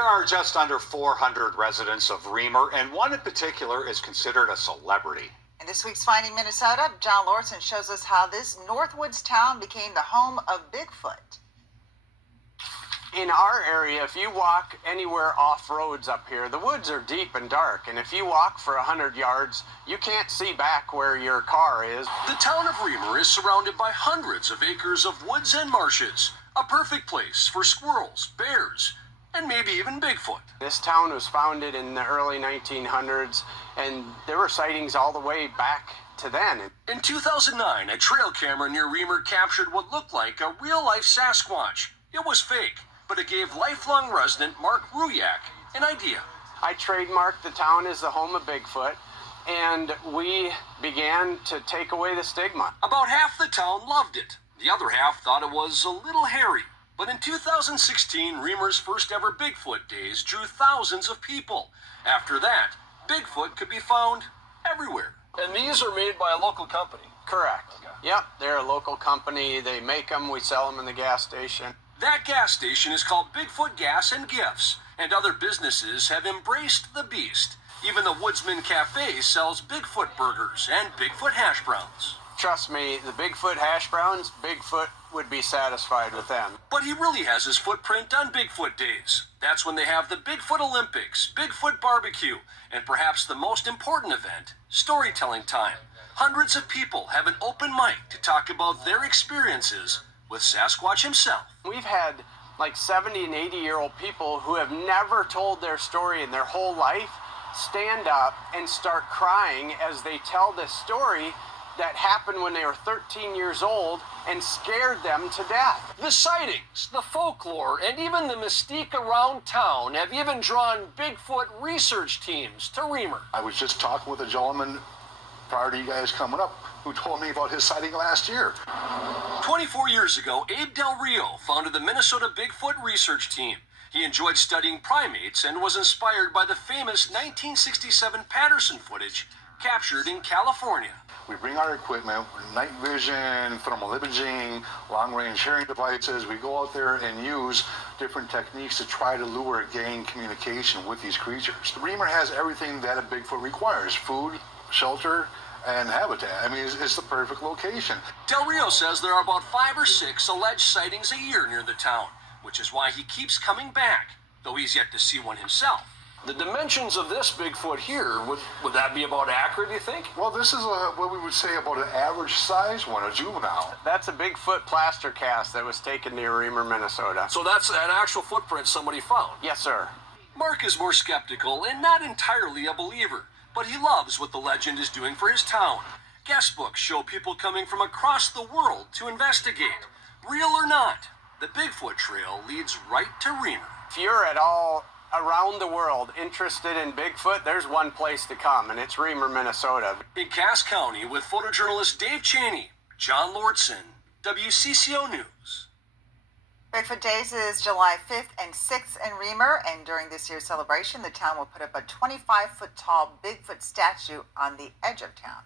There are just under 400 residents of Reamer, and one in particular is considered a celebrity. In this week's Finding Minnesota, John Lorson shows us how this Northwoods town became the home of Bigfoot. In our area, if you walk anywhere off roads up here, the woods are deep and dark, and if you walk for 100 yards, you can't see back where your car is. The town of Reamer is surrounded by hundreds of acres of woods and marshes, a perfect place for squirrels, bears, and maybe even Bigfoot. This town was founded in the early 1900s, and there were sightings all the way back to then. In 2009, a trail camera near Reamer captured what looked like a real-life Sasquatch. It was fake, but it gave lifelong resident Mark Ruyak an idea. I trademarked the town as the home of Bigfoot, and we began to take away the stigma. About half the town loved it. The other half thought it was a little hairy. But in 2016, Reamer's first ever Bigfoot days drew thousands of people. After that, Bigfoot could be found everywhere. And these are made by a local company? Correct. Okay. Yep, they're a local company. They make them, we sell them in the gas station. That gas station is called Bigfoot Gas and Gifts, and other businesses have embraced the beast. Even the Woodsman Cafe sells Bigfoot burgers and Bigfoot hash browns. Trust me, the Bigfoot hash browns, Bigfoot would be satisfied with them. But he really has his footprint on Bigfoot days. That's when they have the Bigfoot Olympics, Bigfoot Barbecue, and perhaps the most important event, storytelling time. Hundreds of people have an open mic to talk about their experiences with Sasquatch himself. We've had like 70 and 80-year-old people who have never told their story in their whole life stand up and start crying as they tell this story that happened when they were 13 years old and scared them to death. The sightings, the folklore, and even the mystique around town have even drawn Bigfoot research teams to Reamer. I was just talking with a gentleman prior to you guys coming up who told me about his sighting last year. 24 years ago, Abe Del Rio founded the Minnesota Bigfoot Research Team. He enjoyed studying primates and was inspired by the famous 1967 Patterson footage captured in California. We bring our equipment, night vision, thermal imaging, long-range hearing devices. We go out there and use different techniques to try to lure and gain communication with these creatures. Reamer has everything that a Bigfoot requires: food, shelter, and habitat. I mean, it's the perfect location. Del Rio says there are about 5 or 6 alleged sightings a year near the town, which is why he keeps coming back, though he's yet to see one himself. The dimensions of this Bigfoot here, would that be about accurate, do you think? Well, this is what we would say about an average size one, a juvenile. That's a Bigfoot plaster cast that was taken near Reamer, Minnesota. So that's an actual footprint somebody found? Yes, sir. Mark is more skeptical and not entirely a believer, but he loves what the legend is doing for his town. Guest books show people coming from across the world to investigate. Real or not, the Bigfoot Trail leads right to Reamer. If you're at all around the world interested in Bigfoot, there's one place to come, and it's Reamer, Minnesota. In Cass County with photojournalist Dave Cheney, John Lorson, Wcco News. Bigfoot Days is July 5th and 6th in Reamer, and during this year's celebration, the town will put up a 25-foot tall Bigfoot statue on the edge of town.